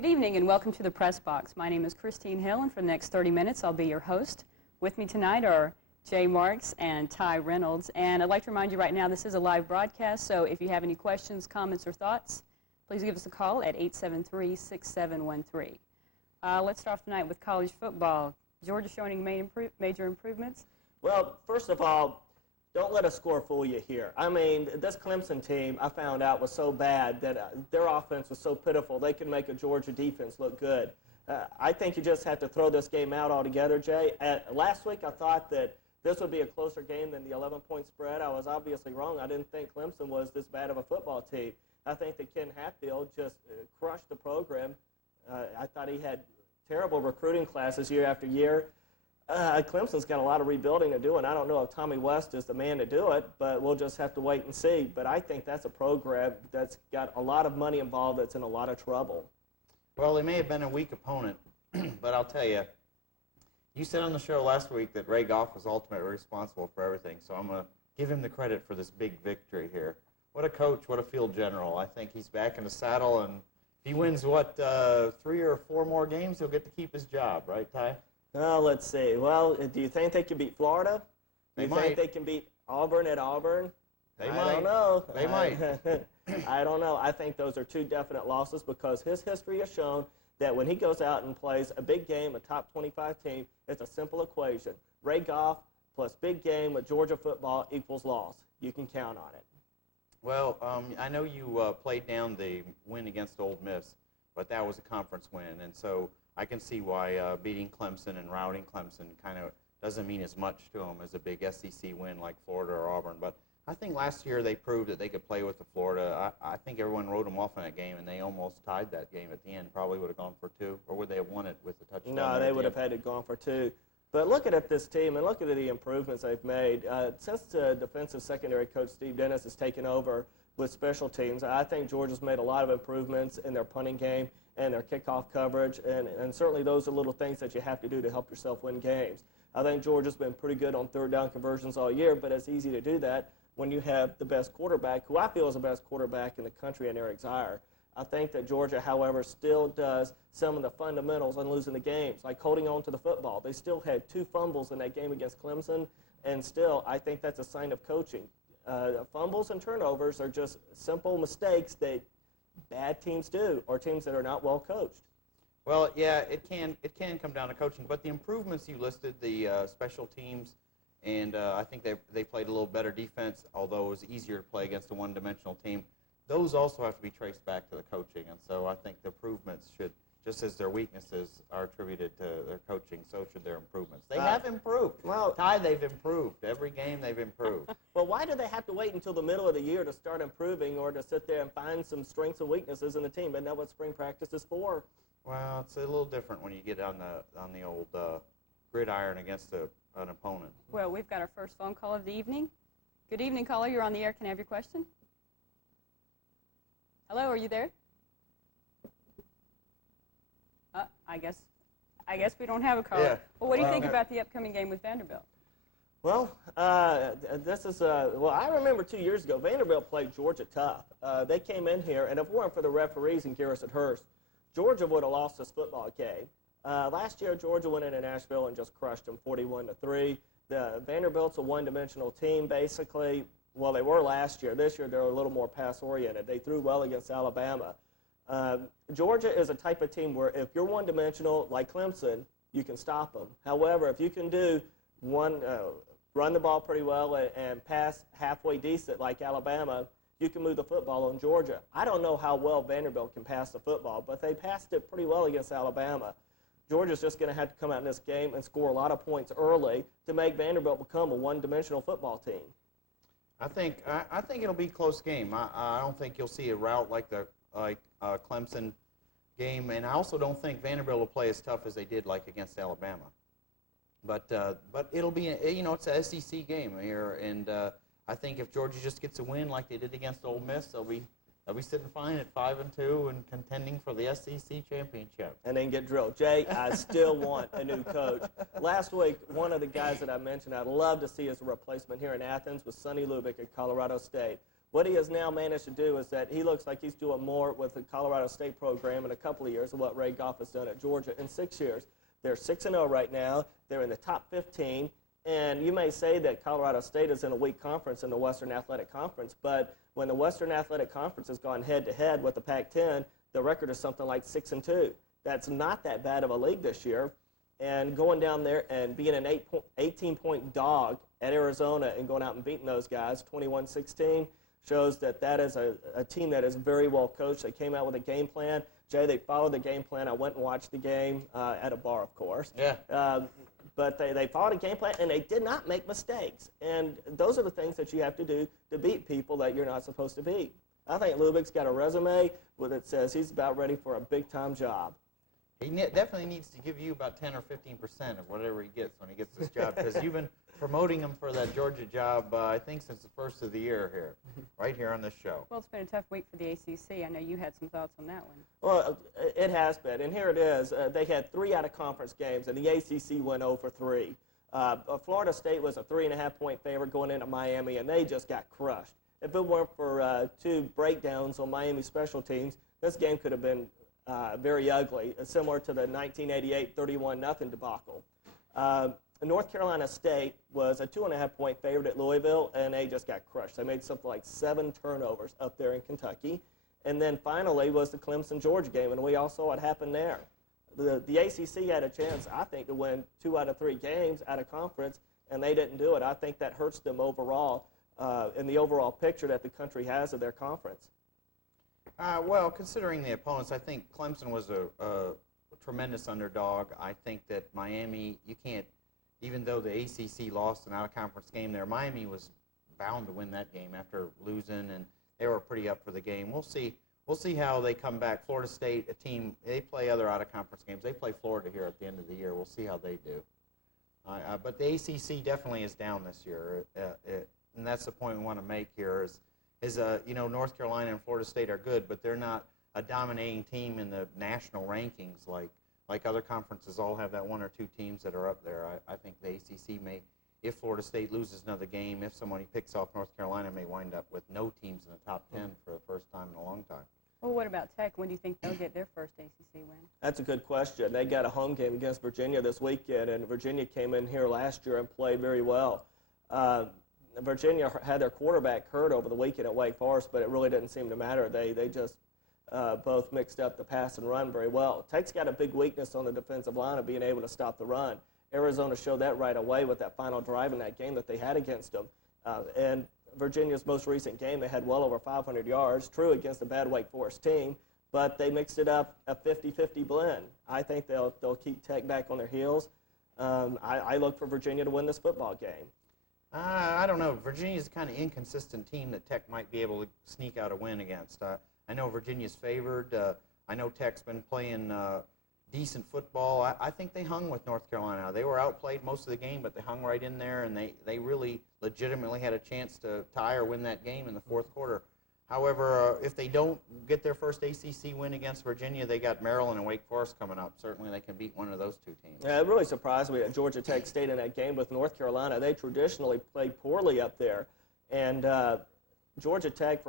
Good evening and welcome to the Press Box. My name is Christine Hill, and for the next 30 minutes I'll be your host. With me tonight are Jay Marcks and Ty Reynolds. And I'd like to remind you right now this is a live broadcast, so if you have any questions, comments, or thoughts, please give us a call at 873-6713. Let's start off tonight with college football. Georgia showing major improvements? Well, first of all, don't let a score fool you here. I mean, this Clemson team, I found out, was so bad that their offense was so pitiful they could make a Georgia defense look good. I think you just have to throw this game out altogether, Jay. Last week I thought that this would be a closer game than the 11-point spread. I was obviously wrong. I didn't think Clemson was this bad of a football team. I think that Ken Hatfield just crushed the program. I thought he had terrible recruiting classes year after year. Clemson's got a lot of rebuilding to do, and I don't know if Tommy West is the man to do it, but we'll just have to wait and see. But I think that's a program that's got a lot of money involved that's in a lot of trouble. Well, they may have been a weak opponent, but I'll tell you, you said on the show last week that Ray Goff was ultimately responsible for everything, so I'm going to give him the credit for this big victory here. What a coach, what a field general. I think he's back in the saddle, and if he wins, 3 or 4 more games, he'll get to keep his job, right, Ty? Well, let's see. Well, do you think they can beat Florida? They Do you might. think they can beat Auburn at Auburn? They I might. don't know. They might. I don't know. I think those are 2 definite losses because his history has shown that when he goes out and plays a big game, a top 25 team, it's a simple equation. Ray Goff plus big game with Georgia football equals loss. You can count on it. Well, I know you played down the win against Ole Miss, but that was a conference win, and so I can see why beating Clemson and routing Clemson kind of doesn't mean as much to them as a big SEC win like Florida or Auburn. But I think last year they proved that they could play with the Florida. I think everyone wrote them off in that game, and they almost tied that game at the end. Probably would have gone for 2, or would they have won it with the touchdown? No, they would have had it gone for 2. But looking at this team and looking at the improvements they've made, since the defensive secondary coach Steve Dennis has taken over with special teams, I think Georgia's made a lot of improvements in their punting game and their kickoff coverage, and certainly those are little things that you have to do to help yourself win games. I think Georgia's been pretty good on third down conversions all year, but it's easy to do that when you have the best quarterback, who I feel is the best quarterback in the country, in Eric Zier. I think that Georgia, however, still does some of the fundamentals on losing the games, like holding on to the football. They still had 2 fumbles in that game against Clemson, and still I think that's a sign of coaching. Fumbles and turnovers are just simple mistakes that bad teams do, or teams that are not well coached. Well, yeah, it can come down to coaching, but the improvements you listed, the special teams, and I think they played a little better defense, although it was easier to play against a one-dimensional team. Those also have to be traced back to the coaching, and so I think the improvements should, just as their weaknesses are attributed to their coaching, so should their improvements. They have improved. Well, Ty, they've improved. Every game they've improved. Well, why do they have to wait until the middle of the year to start improving, or to sit there and find some strengths and weaknesses in the team? Isn't that what spring practice is for? Well, it's a little different when you get on the old gridiron against an opponent. Well, we've got our first phone call of the evening. Good evening, caller. You're on the air. Can I have your question? Hello, are you there? I guess we don't have a caller. Yeah. Well, what do you think about the upcoming game with Vanderbilt? Well, this is well, I remember 2 years ago, Vanderbilt played Georgia tough. They came in here, and if it weren't for the referees and Garrison Hurst, Georgia would have lost this football game. Last year, Georgia went into Nashville and just crushed them 41-3. The Vanderbilt's a one-dimensional team, basically. Well, they were last year. This year, they're a little more pass-oriented. They threw well against Alabama. Georgia is a type of team where if you're one-dimensional, like Clemson, you can stop them. However, if you can do run the ball pretty well and pass halfway decent like Alabama, you can move the football on Georgia. I don't know how well Vanderbilt can pass the football, but they passed it pretty well against Alabama. Georgia's just going to have to come out in this game and score a lot of points early to make Vanderbilt become a one-dimensional football team. I think it'll be a close game. I don't think you'll see a rout like the Clemson game, and I also don't think Vanderbilt will play as tough as they did like against Alabama. But it'll be it's an SEC game here, and I think if Georgia just gets a win like they did against Ole Miss, they'll be sitting fine at 5-2 and contending for the SEC championship. And then get drilled. Jay, I still want a new coach. Last week, one of the guys that I mentioned I'd love to see as a replacement here in Athens was Sonny Lubick at Colorado State. What he has now managed to do is that he looks like he's doing more with the Colorado State program in a couple of years than what Ray Goff has done at Georgia in 6 years. They're 6-0 right now. They're in the top 15. And you may say that Colorado State is in a weak conference in the Western Athletic Conference, but when the Western Athletic Conference has gone head-to-head with the Pac-10, the record is something like 6-2. That's not that bad of a league this year. And going down there and being an 18-point dog at Arizona and going out and beating those guys, 21-16, shows that that is a team that is very well coached. They came out with a game plan. Jay, they followed the game plan. I went and watched the game at a bar, of course. Yeah. But they followed a game plan, and they did not make mistakes. And those are the things that you have to do to beat people that you're not supposed to beat. I think Lubig's got a resume that says he's about ready for a big-time job. He definitely needs to give you about 10 or 15% of whatever he gets when he gets this job, because you've been promoting him for that Georgia job, I think, since the first of the year here, right here on this show. Well, it's been a tough week for the ACC. I know you had some thoughts on that one. Well, it has been, and here it is. They had 3 out-of-conference games, and the ACC went 0 for 3. Florida State was a 3.5-point favorite going into Miami, and they just got crushed. If it weren't for 2 breakdowns on Miami's special teams, this game could have been very ugly, similar to the 1988 31-0 debacle. North Carolina State was a 2.5-point favorite at Louisville, and they just got crushed. They made something like 7 turnovers up there in Kentucky. And then finally was the Clemson-Georgia game, and we all saw what happened there. The ACC had a chance, I think, to win 2 out of 3 games out of conference, and they didn't do it. I think that hurts them overall in the overall picture that the country has of their conference. Well, considering the opponents, I think Clemson was a tremendous underdog. I think that Miami, you can't, even though the ACC lost an out-of-conference game there, Miami was bound to win that game after losing, and they were pretty up for the game. We'll see. We'll see how they come back. Florida State, a team, they play other out-of-conference games. They play Florida here at the end of the year. We'll see how they do. But the ACC definitely is down this year, and that's the point we want to make here is you know, North Carolina and Florida State are good, but they're not a dominating team in the national rankings like other conferences all have that 1 or 2 teams that are up there. I think the ACC may, if Florida State loses another game, if somebody picks off North Carolina, may wind up with no teams in the top 10 for the first time in a long time. Well, what about Tech? When do you think they'll get their first ACC win? That's a good question. They got a home game against Virginia this weekend, and Virginia came in here last year and played very well. Virginia had their quarterback hurt over the weekend at Wake Forest, but it really didn't seem to matter. They just both mixed up the pass and run very well. Tech's got a big weakness on the defensive line of being able to stop the run. Arizona showed that right away with that final drive in that game that they had against them. And Virginia's most recent game, they had well over 500 yards, true against a bad Wake Forest team, but they mixed it up a 50-50 blend. I think they'll keep Tech back on their heels. I look for Virginia to win this football game. I don't know. Virginia's a kind of inconsistent team that Tech might be able to sneak out a win against. I know Virginia's favored. I know Tech's been playing decent football. I think they hung with North Carolina. They were outplayed most of the game, but they hung right in there, and they really legitimately had a chance to tie or win that game in the fourth quarter. However, if they don't get their first ACC win against Virginia, they got Maryland and Wake Forest coming up. Certainly they can beat one of those 2 teams. Yeah, it really surprised me that Georgia Tech stayed in that game with North Carolina. They traditionally played poorly up there. And Georgia Tech,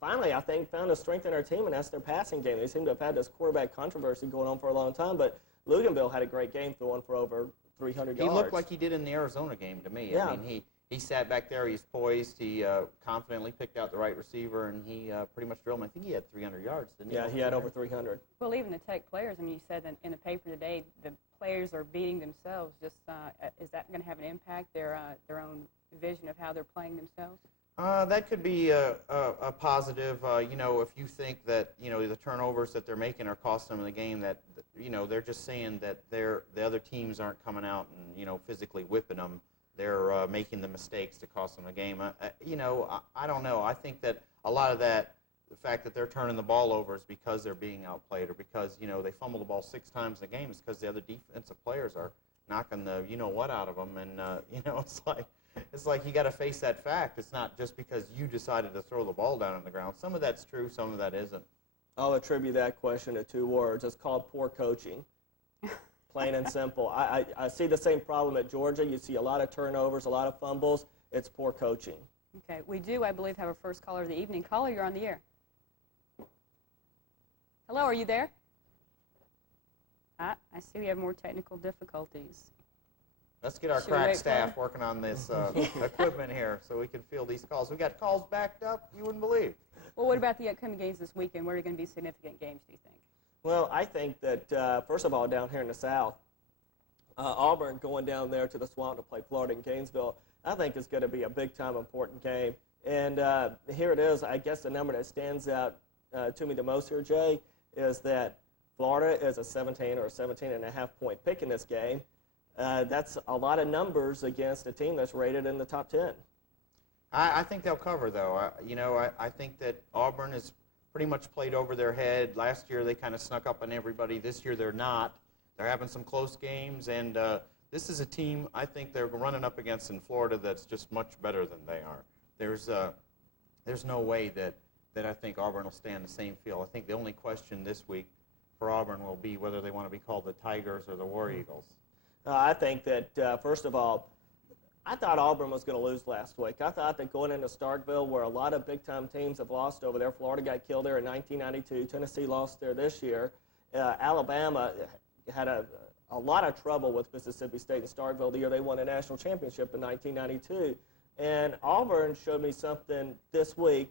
finally, I think, found a strength in their team, and that's their passing game. They seem to have had this quarterback controversy going on for a long time, but Luganville had a great game throwing for over 300 yards. He looked like he did in the Arizona game to me. Yeah. I mean, he sat back there, he's poised, he confidently picked out the right receiver, and he pretty much drilled him. I think he had 300 yards, didn't he? Yeah, he had over 300. Well, even the Tech players, I mean, you said in the paper today, the players are beating themselves. Just is that going to have an impact, their own vision of how they're playing themselves? That could be a positive. You know, if you think that, you know, the turnovers that they're making are costing them the game, that, you know, they're just saying that the other teams aren't coming out and, you know, physically whipping them. They're making the mistakes to cost them the game. You know, I don't know. I think that a lot of that, the fact that they're turning the ball over is because they're being outplayed, or because, you know, they fumble the ball 6 times in the game. It's because the other defensive players are knocking the you-know-what out of them. And, you know, it's like you got to face that fact. It's not just because you decided to throw the ball down on the ground. Some of that's true, some of that isn't. I'll attribute that question to 2 words. It's called poor coaching. Plain and simple. I see the same problem at Georgia. You see a lot of turnovers, a lot of fumbles. It's poor coaching. Okay, we do, I believe, have our first caller of the evening. Caller, you're on the air. Hello, are you there? I see we have more technical difficulties. Let's get our Should we crack wait for staff him? working on this equipment here so we can field these calls. We got calls backed up you wouldn't believe. Well, what about the upcoming games this weekend? What are going to be significant games, do you think? Well, I think that, first of all, down here in the South, Auburn going down there to the Swamp to play Florida in Gainesville, I think is going to be a big-time important game. And here it is. I guess the number that stands out to me the most here, Jay, is that Florida is a 17 or a 17.5-point pick in this game. That's a lot of numbers against a team that's rated in the top 10. I think they'll cover, though. I think that Auburn has pretty much played over their head. Last year they kind of snuck up on everybody. This year they're not. They're having some close games, and this is a team I think they're running up against in Florida that's just much better than they are. There's no way that I think Auburn will stay on the same field. I think the only question this week for Auburn will be whether they want to be called the Tigers or the War Eagles. I think that, first of all, I thought Auburn was going to lose last week. I thought that going into Starkville, where a lot of big-time teams have lost over there, Florida got killed there in 1992, Tennessee lost there this year, Alabama had a lot of trouble with Mississippi State and Starkville the year they won a national championship in 1992. And Auburn showed me something this week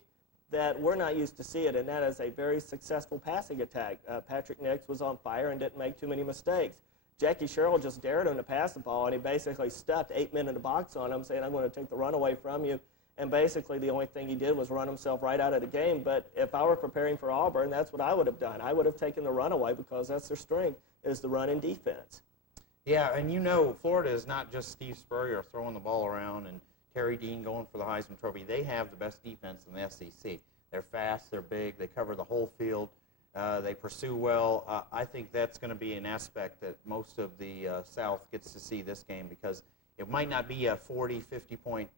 that we're not used to seeing, and that is a very successful passing attack. Patrick Nix was on fire and didn't make too many mistakes. Jackie Sherrill just dared him to pass the ball, and he basically stuffed 8 men in the box on him, saying, I'm going to take the run away from you. And basically the only thing he did was run himself right out of the game. But if I were preparing for Auburn, that's what I would have done. I would have taken the run away because that's their strength, is the run and defense. Yeah, and Florida is not just Steve Spurrier throwing the ball around and Terry Dean going for the Heisman Trophy. They have the best defense in the SEC. They're fast, they're big, they cover the whole field, they pursue well. I think that's going to be an aspect that most of the South gets to see this game, because it might not be a 40, 50-point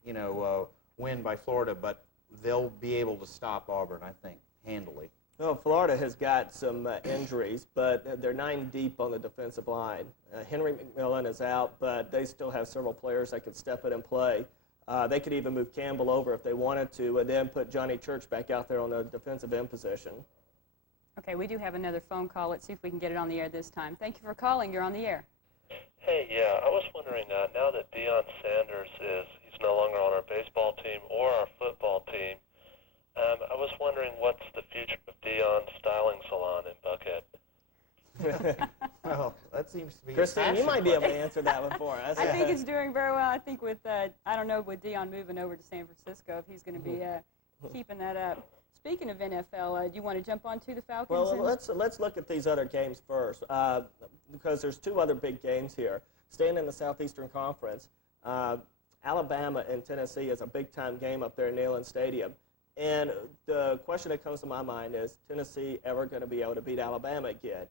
win by Florida, but they'll be able to stop Auburn, I think, handily. Well, Florida has got some injuries, but they're 9 deep on the defensive line. Henry McMillan is out, but they still have several players that could step in and play. They could even move Campbell over if they wanted to, and then put Johnny Church back out there on the defensive end position. Okay, we do have another phone call. Let's see if we can get it on the air this time. Thank you for calling. You're on the air. Hey, yeah, I was wondering, now that Deion Sanders he's no longer on our baseball team or our football team, I was wondering what's the future of Deion's styling salon in Buckhead? Well, that seems to be Christine, you might be able to answer that one for us. I think it's doing very well. I think with, I don't know, with Deion moving over to San Francisco, if he's going to be keeping that up. Speaking of NFL, do you want to jump on to the Falcons? Well, let's look at these other games first, because there's 2 other big games here. Staying in the Southeastern Conference, Alabama and Tennessee is a big-time game up there in Neyland Stadium. And the question that comes to my mind is, Tennessee ever going to be able to beat Alabama again?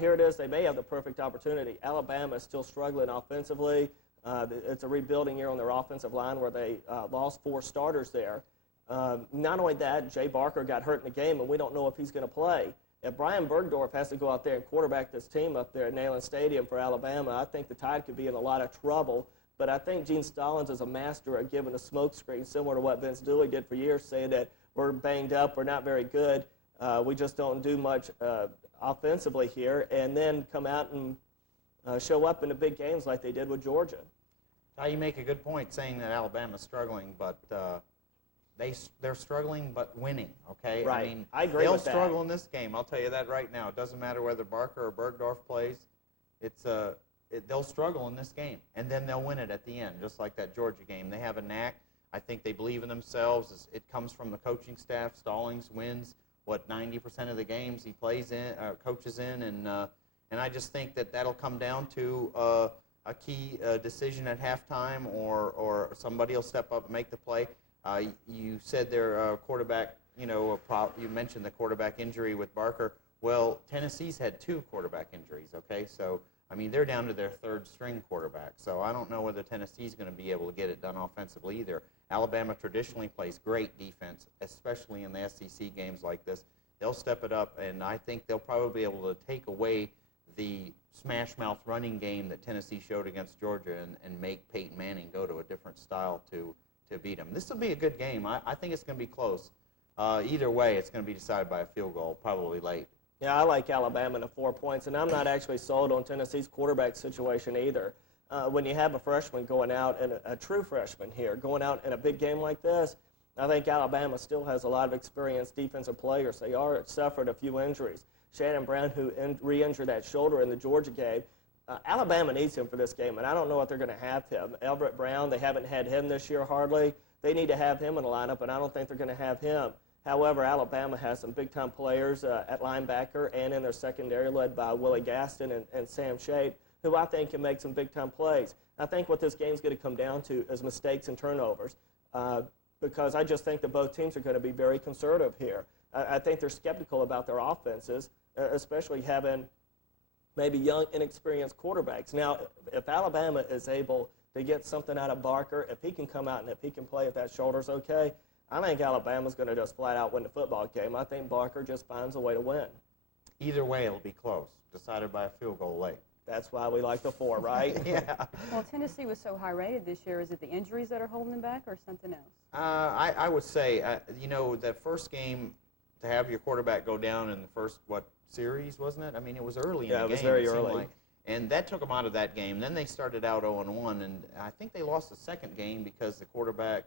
Here it is. They may have the perfect opportunity. Alabama is still struggling offensively. It's a rebuilding year on their offensive line where they lost 4 starters there. Not only that, Jay Barker got hurt in the game, and we don't know if he's going to play. If Brian Bergdorf has to go out there and quarterback this team up there at Neyland Stadium for Alabama, I think the Tide could be in a lot of trouble. But I think Gene Stallings is a master at giving a smokescreen, similar to what Vince Dooley did for years, saying that we're banged up, we're not very good, we just don't do much offensively here, and then come out and show up in the big games like they did with Georgia. You make a good point saying that Alabama's struggling, but they're struggling but winning, okay? Right. I mean, I agree with that. They'll struggle in this game. I'll tell you that right now. It doesn't matter whether Barker or Bergdorf plays. They'll struggle in this game, and then they'll win it at the end, just like that Georgia game. They have a knack. I think they believe in themselves. It comes from the coaching staff. Stallings wins, 90% of the games he plays in, coaches in, and I just think that that'll come down to a key decision at halftime, or somebody will step up and make the play. You said their quarterback, you mentioned the quarterback injury with Barker. Well, Tennessee's had 2 quarterback injuries, okay? So, I mean, they're down to their 3rd string quarterback. So I don't know whether Tennessee's going to be able to get it done offensively either. Alabama traditionally plays great defense, especially in the SEC games like this. They'll step it up, and I think they'll probably be able to take away the smash-mouth running game that Tennessee showed against Georgia and make Peyton Manning go to a different style to to beat them. This will be a good game. I think it's going to be close. Either way, it's going to be decided by a field goal, probably late. Yeah, I like Alabama to 4 points, and I'm not actually sold on Tennessee's quarterback situation either. When you have a freshman going out, and a true freshman here, going out in a big game like this, I think Alabama still has a lot of experienced defensive players. They are suffered a few injuries. Shannon Brown, who re-injured that shoulder in the Georgia game, Alabama needs him for this game, and I don't know what they're going to have him. Everett Brown, they haven't had him this year hardly. They need to have him in the lineup, and I don't think they're going to have him. However, Alabama has some big-time players at linebacker and in their secondary, led by Willie Gaston and Sam Shape, who I think can make some big-time plays. I think what this game's going to come down to is mistakes and turnovers, because I just think that both teams are going to be very conservative here. I think they're skeptical about their offenses, especially having maybe young, inexperienced quarterbacks. Now, if Alabama is able to get something out of Barker, if he can come out and if he can play, if that shoulder's okay, I think Alabama's going to just flat out win the football game. I think Barker just finds a way to win. Either way, it'll be close, decided by a field goal late. That's why we like the 4, right? Yeah. Well, Tennessee was so high rated this year. Is it the injuries that are holding them back or something else? I would say, that first game, to have your quarterback go down in the first, series, wasn't it? I mean, it was early in the game. Yeah, it was very early. Like. And that took them out of that game. Then they started out 0-1, and I think they lost the second game because the quarterback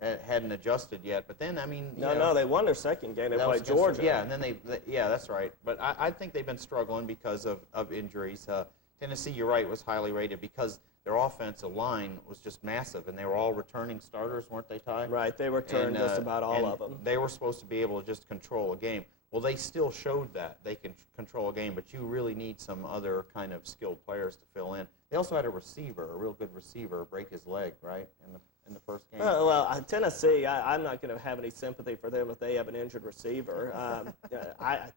hadn't adjusted yet. But then, I mean, no, they won their second game. They played Georgia. Yeah, and then that's right. But I think they've been struggling because of injuries. Tennessee, you're right, was highly rated because their offensive line was just massive, and they were all returning starters, weren't they, Ty? Right, they returned just about all of them. They were supposed to be able to just control a game. Well, they still showed that they can control a game, but you really need some other kind of skilled players to fill in. They also had a real good receiver, break his leg, right, in the first game. Well, Tennessee, I'm not going to have any sympathy for them if they have an injured receiver.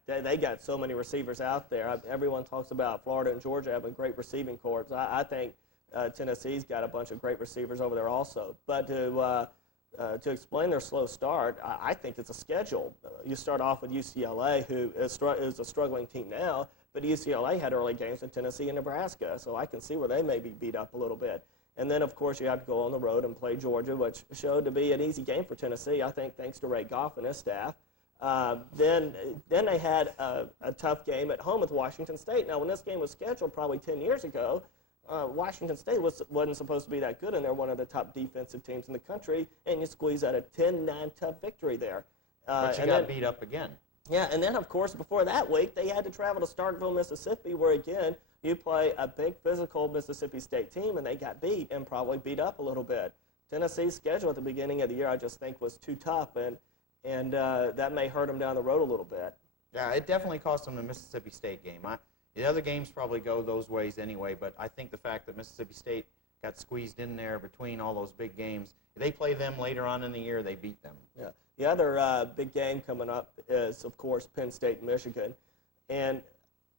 They got so many receivers out there. Everyone talks about Florida and Georgia having great receiving corps. I think Tennessee's got a bunch of great receivers over there also. But to explain their slow start, I think it's a schedule. You start off with UCLA, who is a struggling team now, but UCLA had early games in Tennessee and Nebraska, so I can see where they may be beat up a little bit. And then, of course, you have to go on the road and play Georgia, which showed to be an easy game for Tennessee, I think, thanks to Ray Goff and his staff. Then they had a tough game at home with Washington State. Now, when this game was scheduled probably 10 years ago, Washington State wasn't supposed to be that good, and they're one of the top defensive teams in the country, and you squeeze out a 10-9 tough victory there. But you got beat up again. Yeah, and then, of course, before that week, they had to travel to Starkville, Mississippi, where, again, you play a big physical Mississippi State team, and they got beat and probably beat up a little bit. Tennessee's schedule at the beginning of the year, I just think, was too tough, and that may hurt them down the road a little bit. Yeah, it definitely cost them the Mississippi State game. The other games probably go those ways anyway, but I think the fact that Mississippi State got squeezed in there between all those big games, if they play them later on in the year, they beat them. Yeah. The other big game coming up is, of course, Penn State and Michigan. And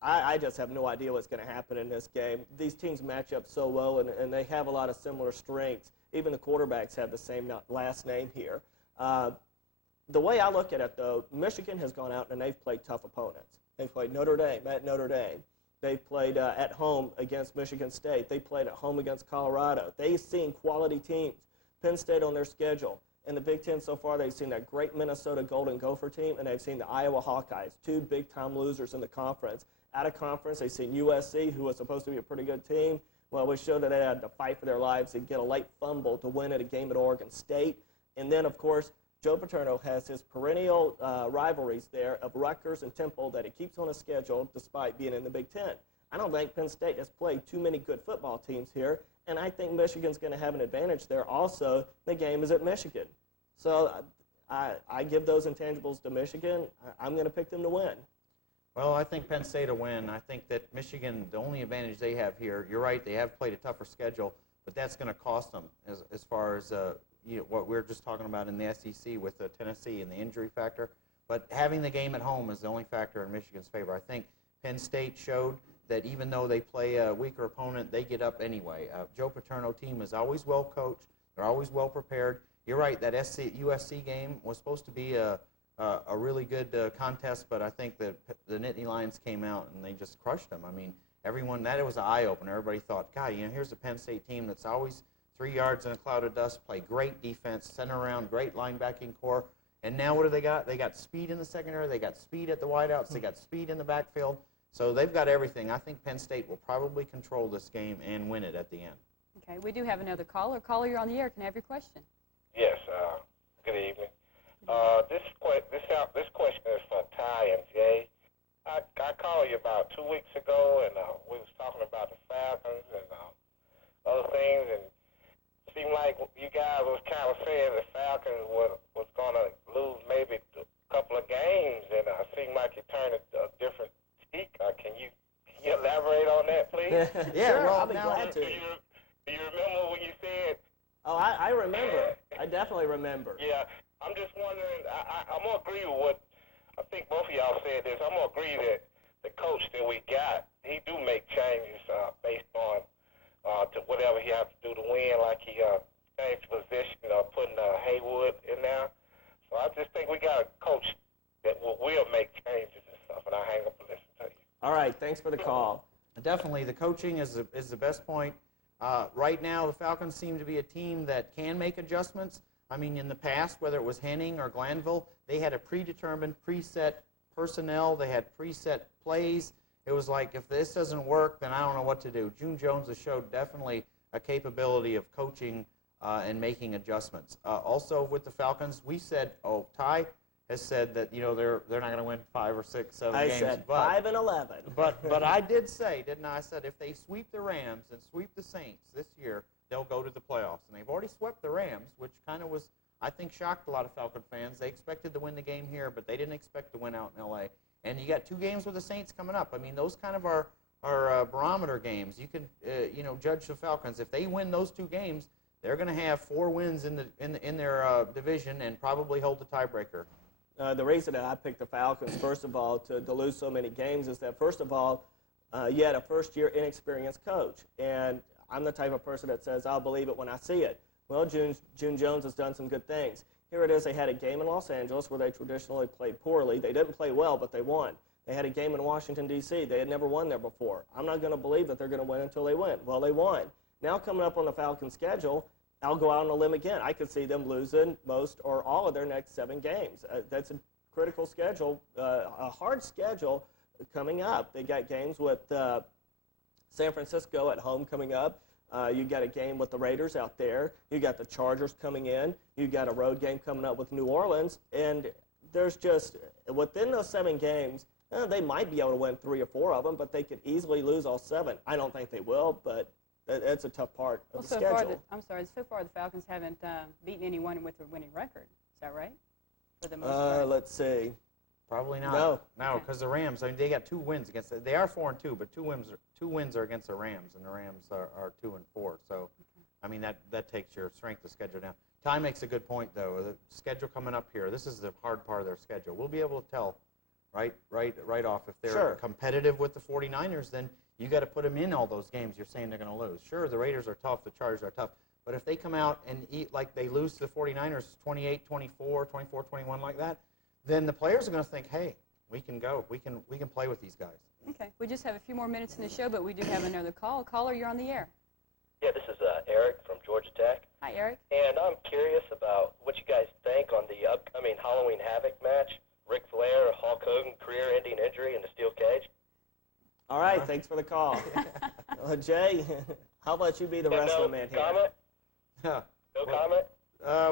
I just have no idea what's going to happen in this game. These teams match up so well, and they have a lot of similar strengths. Even the quarterbacks have the same last name here. The way I look at it, though, Michigan has gone out and they've played tough opponents. They've played Notre Dame at Notre Dame. They've played at home against Michigan State. They played at home against Colorado. They've seen quality teams. Penn State on their schedule. In the Big Ten so far, they've seen that great Minnesota Golden Gopher team, and they've seen the Iowa Hawkeyes, two big-time losers in the conference. Out of conference, they've seen USC, who was supposed to be a pretty good team. Well, we showed that they had to fight for their lives and get a late fumble to win at a game at Oregon State. And then, of course, Joe Paterno has his perennial rivalries there of Rutgers and Temple that he keeps on his schedule despite being in the Big Ten. I don't think Penn State has played too many good football teams here, and I think Michigan's going to have an advantage there. Also, the game is at Michigan. So I give those intangibles to Michigan. I'm going to pick them to win. Well, I think Penn State will win. I think that Michigan, the only advantage they have here, you're right, they have played a tougher schedule, but that's going to cost them as far as what we're just talking about in the SEC with Tennessee and the injury factor. But having the game at home is the only factor in Michigan's favor. I think Penn State showed that even though they play a weaker opponent, they get up anyway. Joe Paterno team is always well coached. They're always well prepared. You're right, that USC game was supposed to be a really good contest, but I think that the Nittany Lions came out and they just crushed them. I mean, that was an eye-opener. Everybody thought, God, here's a Penn State team that's always 3 yards in a cloud of dust, play great defense, center around, great linebacking core. And now what do they got? They got speed in the secondary. They got speed at the wideouts. They got speed in the backfield. So they've got everything. I think Penn State will probably control this game and win it at the end. Okay, we do have another caller. Caller, you're on the air. Can I have your question? Yes, good evening. This question is for Ty and Jay. I called you about 2 weeks ago, and we was talking about the Falcons and other things, and it seemed like you guys was kind of saying the Falcons was going to lose maybe a couple of games, and it seemed like you turned a different cheek. Can you elaborate on that, please? Yeah, Sure, well, I'll I'll be now- glad to. Do you remember what you said? Oh, I remember. I definitely remember. Yeah, I'm just wondering, I'm going to agree with what, I think both of y'all said this, I'm going to agree that the coach that we got, he do make changes based on to whatever he has to do to win, like he changed position, putting Haywood in there. So I just think we got a coach that will make changes and stuff, and I hang up and listen to you. All right, thanks for the call. Definitely, the coaching is the best point. Right now, the Falcons seem to be a team that can make adjustments. I mean, in the past, whether it was Henning or Glanville, they had a predetermined, preset personnel. They had preset plays. It was like, if this doesn't work, then I don't know what to do. June Jones has showed definitely a capability of coaching and making adjustments. Also, with the Falcons, we said, Ty has said that, they're not going to win 5 or 6, 7 I games. said but 5 and 11. But I did say, didn't I? I said if they sweep the Rams and sweep the Saints this year, they'll go to the playoffs. And they've already swept the Rams, which kind of was, I think, shocked a lot of Falcon fans. They expected to win the game here, but they didn't expect to win out in L.A. And you got 2 games with the Saints coming up. I mean, those kind of are barometer games. You can, judge the Falcons. If they win those 2 games, they're going to have 4 wins in their division and probably hold the tiebreaker. The reason that I picked the Falcons, first of all, to lose so many games is that, first of all, you had a first-year inexperienced coach. And I'm the type of person that says, I'll believe it when I see it. Well, June Jones has done some good things. Here it is. They had a game in Los Angeles where they traditionally played poorly. They didn't play well, but they won. They had a game in Washington, D.C. They had never won there before. I'm not going to believe that they're going to win until they win. Well, they won. Now coming up on the Falcons' schedule, I'll go out on a limb again. I could see them losing most or all of their next 7 games. That's a critical schedule, a hard schedule coming up. They got games with San Francisco at home coming up. You got a game with the Raiders out there. You got the Chargers coming in. You got a road game coming up with New Orleans. And there's just, within those 7 games, they might be able to win 3 or 4 of them, but they could easily lose all 7. I don't think they will, but that's a tough part of the schedule. So far the Falcons haven't beaten anyone with a winning record. Is that right? For the most part. Let's see. Probably not. No, because the Rams, I mean, they got 2 wins against them. They are 4-2, but 2 wins are against the Rams, and the Rams are 2-4. So, I mean, that takes your strength of schedule down. Ty makes a good point, though. The schedule coming up here, this is the hard part of their schedule. We'll be able to tell right off if they're competitive with the 49ers, then you got to put them in all those games you're saying they're going to lose. Sure, the Raiders are tough, the Chargers are tough, but if they come out and eat like they lose to the 49ers 28-24, 24-21 like that, then the players are going to think, hey, we can go. We can play with these guys. Okay. We just have a few more minutes in the show, but we do have another call. Caller, you're on the air. Yeah, this is Eric from Georgia Tech. Hi, Eric. And I'm curious about what you guys think on the upcoming Halloween Havoc match. Ric Flair, Hulk Hogan, career-ending injury in the steel cage. All right, thanks for the call. Jay, how about you be the wrestling man here? Comment? Yeah. No comment?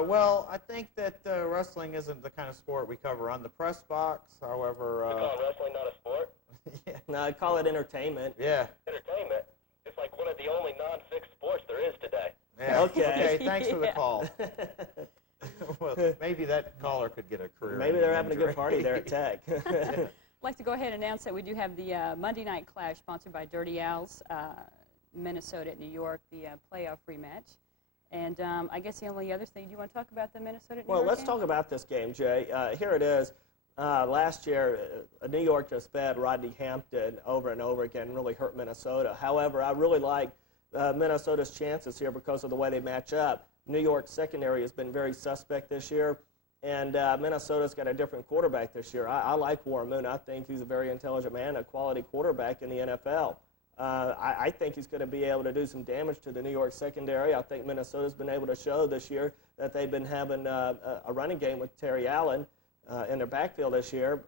Well, I think that wrestling isn't the kind of sport we cover on the press box. However, You call wrestling not a sport? yeah. No, I call it entertainment. Yeah. Entertainment. It's like one of the only non-fixed sports there is today. Yeah. Okay. Thanks for the Yeah. call. Well, maybe that caller could get a career. Maybe they're having a injury. good party there at Tech. I'd like to go ahead and announce that we do have the Monday Night Clash sponsored by Dirty Owls, Minnesota at New York, the playoff rematch. And I guess the only other thing, do you want to talk about the Minnesota at New Well, York let's game? talk about this game, Jay. Here it is. Last year, New York just fed Rodney Hampton over and over again and really hurt Minnesota. However, I really like Minnesota's chances here because of the way they match up. New York's secondary has been very suspect this year, and Minnesota's got a different quarterback this year. I like Warren Moon. I think he's a very intelligent man, a quality quarterback in the NFL. I think he's going to be able to do some damage to the New York secondary. I think Minnesota's been able to show this year that they've been having a running game with Terry Allen in their backfield this year.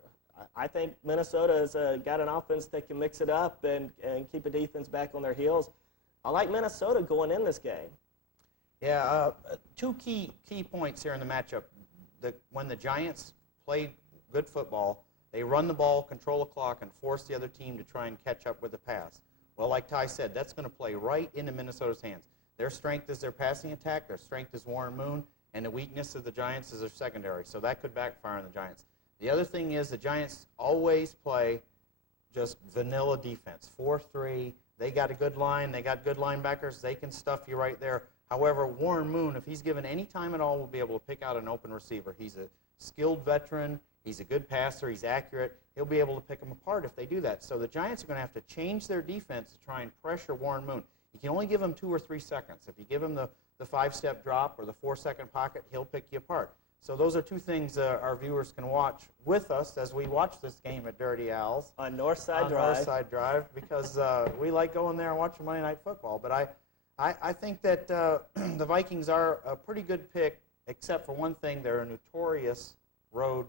I think Minnesota has got an offense that can mix it up and keep the defense back on their heels. I like Minnesota going in this game. Yeah, two key points here in the matchup. When the Giants play good football, they run the ball, control the clock, and force the other team to try and catch up with the pass. Well, like Ty said, that's going to play right into Minnesota's hands. Their strength is their passing attack. Their strength is Warren Moon. And the weakness of the Giants is their secondary. So that could backfire on the Giants. The other thing is the Giants always play just vanilla defense, 4-3. They got a good line. They got good linebackers. They can stuff you right there. However, Warren Moon, if he's given any time at all, will be able to pick out an open receiver. He's a skilled veteran. He's a good passer. He's accurate. He'll be able to pick them apart if they do that. So the Giants are going to have to change their defense to try and pressure Warren Moon. You can only give him 2 or 3 seconds. If you give him the 5-step drop or the 4-second pocket, he'll pick you apart. So those are two things our viewers can watch with us as we watch this game at Dirty Owls. On Northside Drive. Northside Drive, because we like going there and watching Monday Night Football. But I think that the Vikings are a pretty good pick, except for one thing. They're a notorious road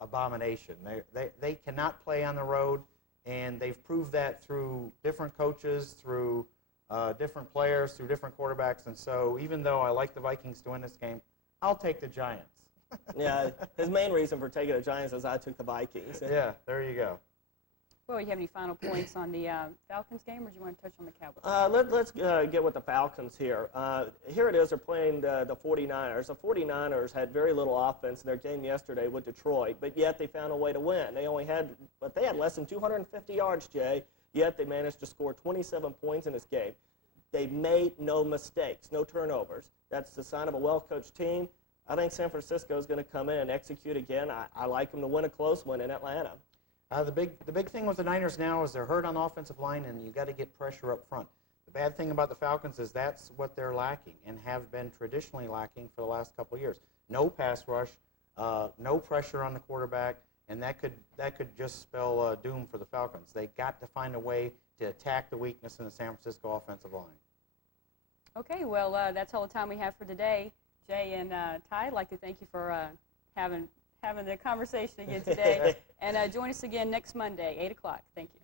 abomination. They cannot play on the road, and they've proved that through different coaches, through different players, through different quarterbacks. And so even though I like the Vikings to win this game, I'll take the Giants. Yeah, his main reason for taking the Giants is I took the Vikings. Yeah, there you go. Well, you have any final points on the Falcons game, or do you want to touch on the Cowboys? Let's get with the Falcons here. Here it is. They're playing the 49ers. The 49ers had very little offense in their game yesterday with Detroit, but yet they found a way to win. They had less than 250 yards, Jay, yet they managed to score 27 points in this game. They made no mistakes, no turnovers. That's the sign of a well-coached team. I think San Francisco is going to come in and execute again. I like them to win a close one in Atlanta. The big thing with the Niners now is they're hurt on the offensive line, and you got to get pressure up front. The bad thing about the Falcons is that's what they're lacking and have been traditionally lacking for the last couple of years. No pass rush, no pressure on the quarterback, and that could just spell doom for the Falcons. They got to find a way to attack the weakness in the San Francisco offensive line. Okay, well, that's all the time we have for today. Jay and Ty, I'd like to thank you for having the conversation again today. And join us again next Monday, 8 o'clock. Thank you.